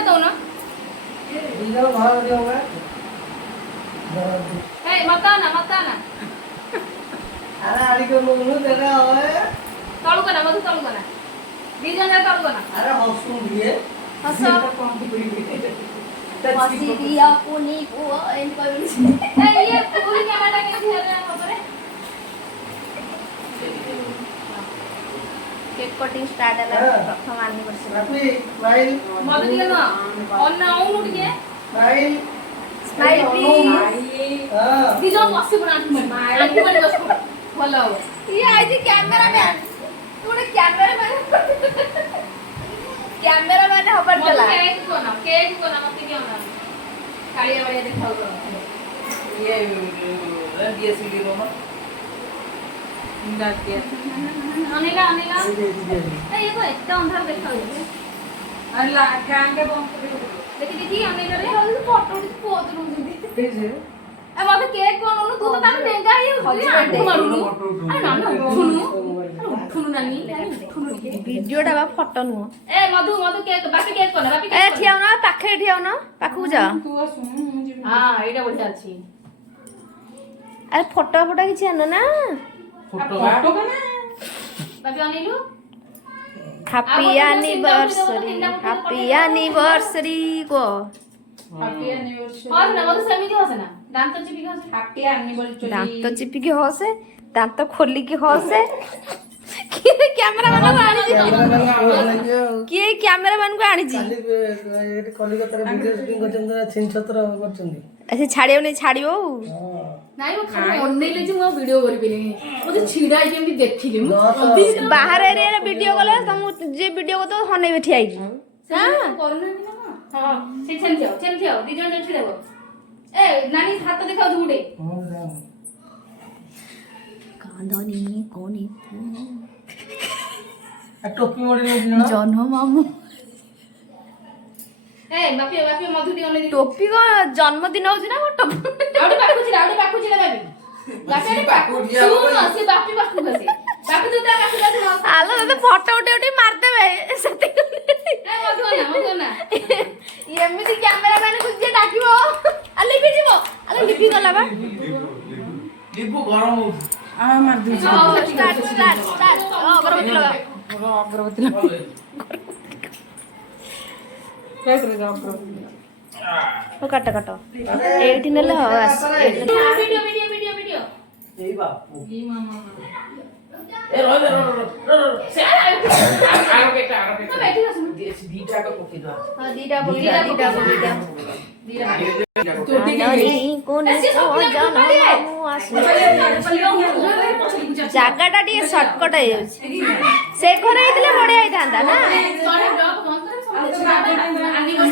दे दो ना इधर बाहर दिया हुआ है ए मत आना अरे आड़ी को मुंह दे रहा है तळू करा मधु तळू करा दीजन जा तळू करा अरे हॉस्टल दिए हस हसी दिया पुनी को इन पर ए ये पूरी कैमरा के घेर रहा है ऊपर केक कटिंग स्टार्ट है प्रथम एनिवर्सरी रफी स्माइल मधु दिया ना और ना आउन उठ गए स्माइल स्माइल प्लीज हां दीजन बसी बना आंटी बन बस भलो ये आई थी कैमरामैन तूने कैमरामैन हबर चला केक को ना मत दियो ना कालिया वाली दिखाओ करो ये डीएसएलडी रोमा अनिला ए ये तो इतना अंधार दिखाओ अल्लाह कांगे बम देखी अनिला रे फोटो पोज रुंदी कैसे ए मत केक कोन तू तो तार महंगा ही हो मारुनु अरे ना ठुनु नानी वीडियो डा फोटो नु ए मधु केक बाकी केक कोन बाकी ए ठियाउ ना पाखे ठियाउ ना पाखु जा तू सुन मुझे हां एटा बढ़िया अछि अरे फोटो किछि आनो ना फोटो का ना बाकी अनिलु हैप्पी एनिवर्सरी को हैप्पी एनिवर्सरी और ना मधु समिति हसे ना दांत चिपी हसे हैप्पी एनिवर्सरी दांत चिपी के हसे दांत खोली के हसे किए कैमरामैन को आनी किए कैमरामैन को आनी जी काली कलिकतार वीडियो शूटिंग करछन छिन छत्र करछन ऐसे छाड़ियो नहीं छाड़ियो नाइ वो खाली ऑनलाइन जे मो वीडियो करि पेले मुझे छिड़ा आई केमि देखिले मु बाहर एरिया रे वीडियो कले तुम जे वीडियो को तो हने बैठी आई हां कोरोना कि ना हां से चेन थियो दी जन छिड़ाबो ए नानी हाथ दिखाओ झूठे कांदनी कोनी टोपी मोड़ी नहीं जन्म मामू ए बापी मधु दी ऑनलाइन टोपी को जन्मदिन होची ना टोपी आउडी पाखु छी ना बापी पाखु सुन से बापी पाखु बसे बापी तू ता पाखु बसे आलो तो फोटो उठी मार देबे सती ए मधु ना एमिति कैमरामैन को जे डाकिबो आ लिपि जीवो अरे लिपि गला बा लिपु गरम हो आ मार दे स्टार्ट अगरबत्ती लगा अगरबत्ती लगा कैसे जाओ ओ काटो एठी नेले हो बस वीडियो यही बापू ई मामा ए रो से आरो बेटा तो बैठी हस दीटा का पोकी दो हां दीटा बोलीटा टोपी के कोनी को जन्म मामू आसु जागाटा टी शॉर्टकट है से घरे आइतले बडे आइतांदा ना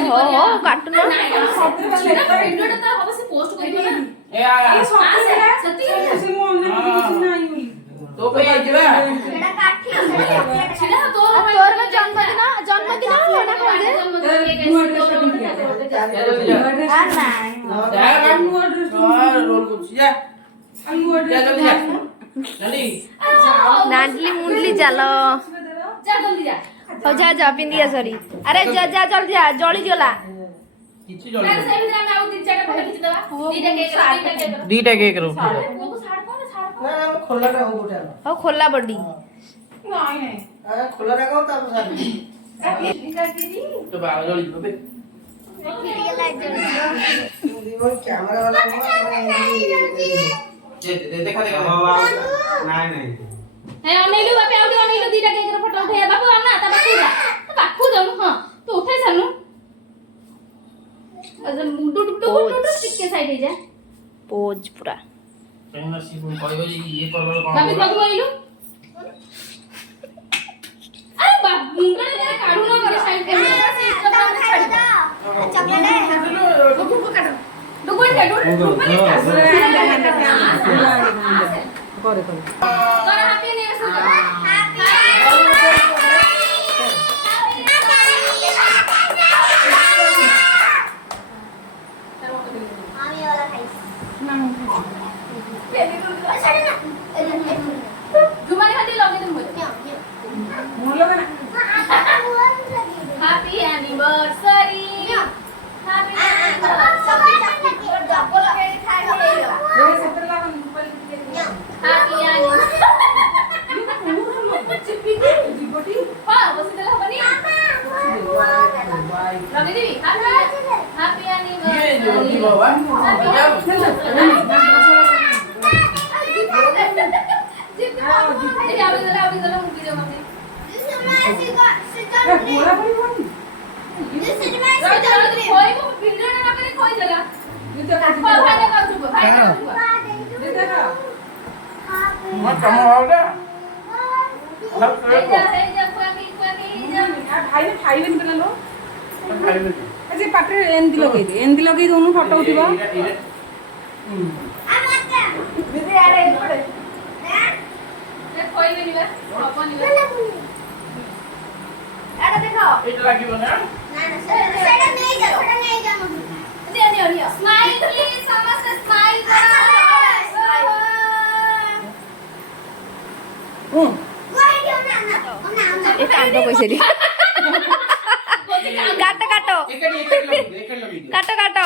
हो काटू ना वीडियोटा तो हबसे पोस्ट करिबो ना ए आ सती से मो ऑनलाइन नहीं तो पे आइबा छिड़ा तोर जन्मदिन होना कोजे आ रोल कुछ जा जल्दी नांडली मुंडली चलो जा जल्दी जा हो जा पिंदिया सरी अरे जा जल्दी जा जळी गला किछि मैं जल्दी से भी मैं आउ 3-4 फोटो खींच देबा दीटा केक रो वो तो साड़ ना ना खोला रे हो गोटा हो खोला बडी नहीं अरे खोला रे को ता साथ तो बाल जल्दी बे दीवन कैमरा वाला देखा नहीं है अनेलु बापे आउ अनेलु दीटा केक रो फोटो उठे बापू आना ता बापू जाऊ हां तो उठे सानु अजन मुंडू टुटू टिके साइड हे जा पोज पूरा पेन सी कोई कहबो ये कलर कोन बापी कब गइलु अरे बाप मुंडा रे काढू न करे साइड कैमरा से इसको सामने छाड़ी डुगु काटो डुगु करे तोरा हैप्पी तुम्हारे हाथी लगे तुम मोर लगा ना हैप्पी एनिवर्सरी ଲଗେଇଦେବି ହାପି रोटी बाबा मत कम होगा अब ଖାଇବେନି ପିଲା ଲୋ ଆଜି ପାଟିରେ ଏମିତି ଲଗେଇ ଦଉନୁ ଫଟୋ ଉଠିବ এটা লাগিব না स्माइल प्लीज समस्त स्माइल करो ଏ କାଣ୍ଡ କହିସେଲି କାଟ କାଟ ଏକଡ ଲଗେଇ ଦିଅ କାଟ କାଟ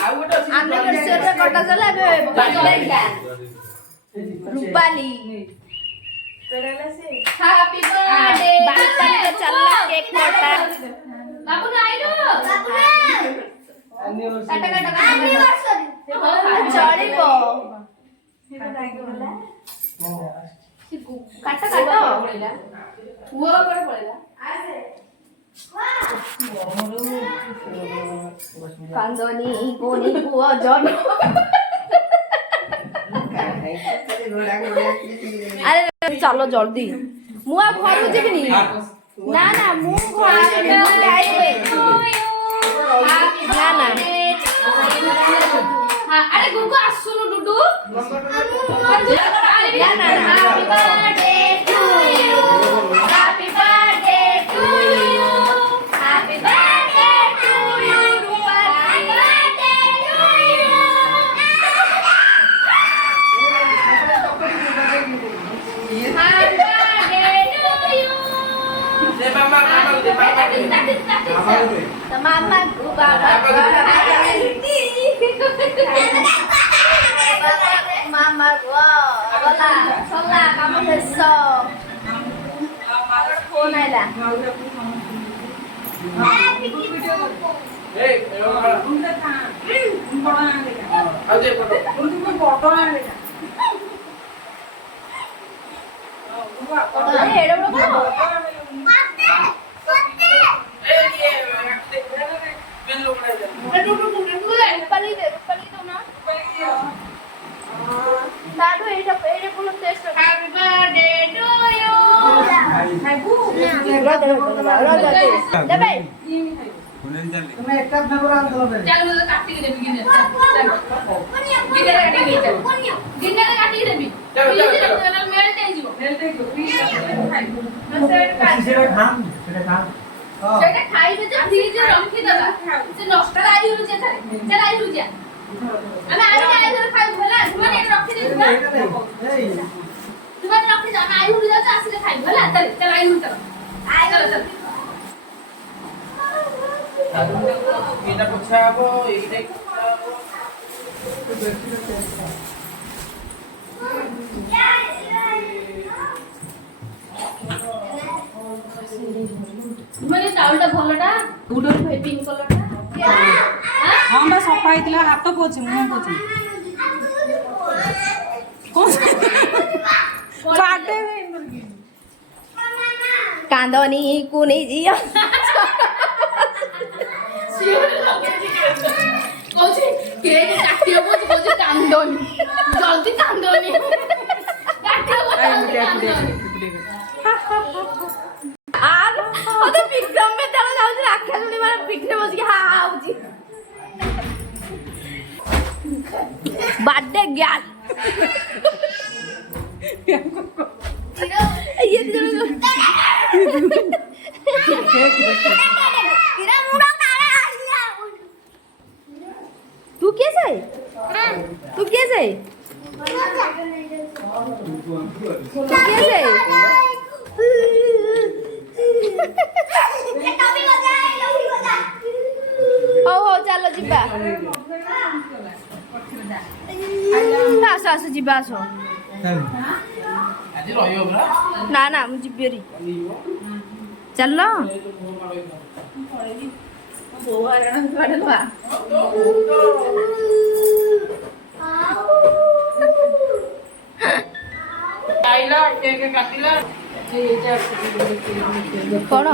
ଆଉ ଗୋଟେ ଅଛି ଆମେ ବର୍ଷରେ କଟା ଚଲା ଏବେ ବାଜିଲା ରୂପାଲି हैप्पी बर्थडे ବାପାଲି ତ ଚାଲିଲା କେକ୍ କଟା बाबू आइलो काटा काटा ଚଳିବ କାଟ କାଟ वो पर पड़ेगा କାନ୍ଦନି କୋନି ପୁଅ ଜନ আরে চলো জলদি মু আর ঘরକୁ ଯିବିନି না না মু ঘরକୁ যাইবে না না हां अरे गुगु आसुनु डुडू না না happy birthday to you happy birthday to you happy birthday to you happy birthday to you दे मामा दे पापा mama ku baba mama gua bola sola kamu besok phone aila ए ଆଉ ଦେ ଫଟୋ ଏଡେ ବଡ କଣ ए ये बिल लोग नहीं ରୂପାଲି ଦଉ ନା ତାଠୁ ଏଇଟା ଏଇଟା ପୁଣି test happy birthday to you ଦେବେ তুমি একটা ফ্লেভার আনতে হবে चल मुझे काटी के देबी गिने चल गिने काटी के चल गिने काटी के देबी चलो, चलो, चलो। मेल्ट हे जीवो সেটা খান সেটা খান সেটা খাইবে যে ফ্রিজে রাখি দেবা সে নষ্ট আই রুজে থাকে চল আই রুজে আমি আই ধরে খাই ভলা তুমি এটা রাখি দিবা এই তুমি রাখি দাও আই রুজে যাতে আসলে খাই ভলা চল চল আই রুজে চল চল এটা পোছা হবো এইটাই পোছা হবো মানে টাওলটা ভালোটা গুডর ভাই পিঙ্ক কালারটা ହଁ ବା ସଫା ହେଇଥିଲା ହାତ ପୋଛି ମୁହଁ ପୋଛି କାନ୍ଦନି କୁନି ଝିଅ কইছি কেক কাটিও বলি বলি কান্দনি জলদি কান্দনি কাটিও বলি কান্দনি আর ওদের বিক্রম মে তেল যাଉଛି রাক্ষা শুনি মানে পিঠে বসিକି হা হা ହଉଛି বার্থডে গ্যাল ये तू कैसे तू कैसे तू कैसे हो हो चलो जिबा आसो आसो जिबा आसो ରହିବ ପୁରା ନା ନା ମୁଁ ଯିବି ହେରି ଯିବ ଚାଲ ବୋଉ ହଇରାଣ କୁଆଡେ ଲୁଆ ଖାଇଲା କେକ୍ କାଟିଲା କଣ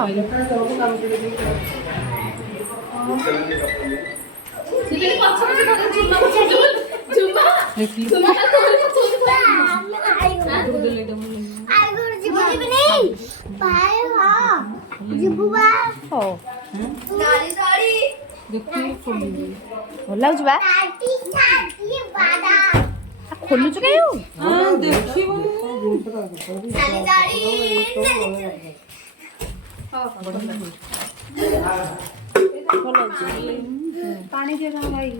ହଉ ଭଲ ଲାଗୁଛି ବା ଖୋଲୁଛୁ କାଇଁ ଦେଖିବୁ ପାଣି ଦିଅ ତମ ଭାଇ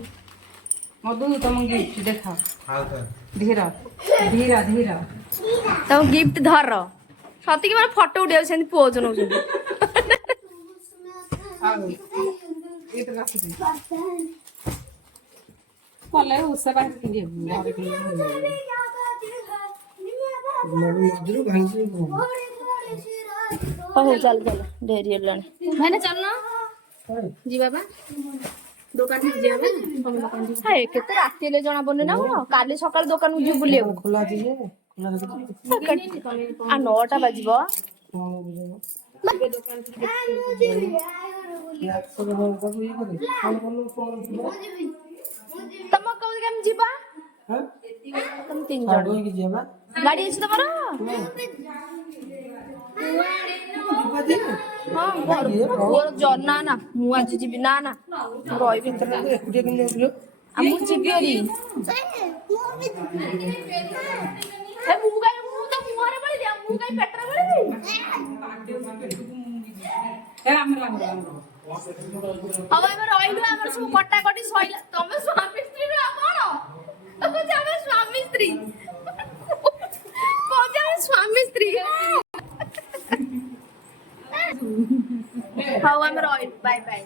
ମଧୁ ତମ ଗିଫ୍ଟ ଦେଖା ଧୀରା ଧୀରା ଧୀରା ତମ ଗିଫ୍ଟ ଧର ସତିକି ମାନେ ଫଟୋ ଉଠେଇବାକୁ ସେମିତି ପୋଜ ନଉଛନ୍ତି କଲେ ଉଷା ପାଣି କିଣିବୁ ଘରେ ମଝିରୁ ଭାଙ୍ଗି ହଉ ଚାଲ ଚାଲ ଡେରି ହେଲାଣି ଭାଇନା ଚାଲୁନ ଯିବା ବା ଦୋକାନ ଯିବା ବା କେତେ ରାତି ହେଲେ ଜଣା ପଡୁନି ନା କଣ କାଲି ସକାଳେ ଦୋକାନକୁ ଯିବୁ ବୁଲିବାକୁ ଖୋଲା ଅଛି ଯେ ଆଉ 9ଟା ବାଜିବ ତମ କହୁଛି କେମିତି ଯିବା ତମ 3 ଜଣ ଗାଡି ଅଛି ତମର ନା ନା ମୁଁ ଆଜି ଯିବି ନା ନା ମୁଁ ରହିବି ଆଉ ମୁଁ ଯିବି ହେରି ମୁଁ ତ ମୁହଁରେ ପଳିଲି ଆଉ ମୁଁ କାଇଁ ପେଟରେ ପଳିବି ହଉ ଏବେ ରହିଲୁ ଆମର ସବୁ କଟାକଟି ସଇଲା ତମେ ସ୍ୱାମୀ ସ୍ତ୍ରୀ ନୁହଁ କଣ ତମେ ଆମେ ସ୍ୱାମୀ ସ୍ତ୍ରୀ କହୁଛି ଆମେ ସ୍ୱାମୀ ସ୍ତ୍ରୀ ହଉ ଆମେ ରହିଲୁ ବାଇ ବାଇ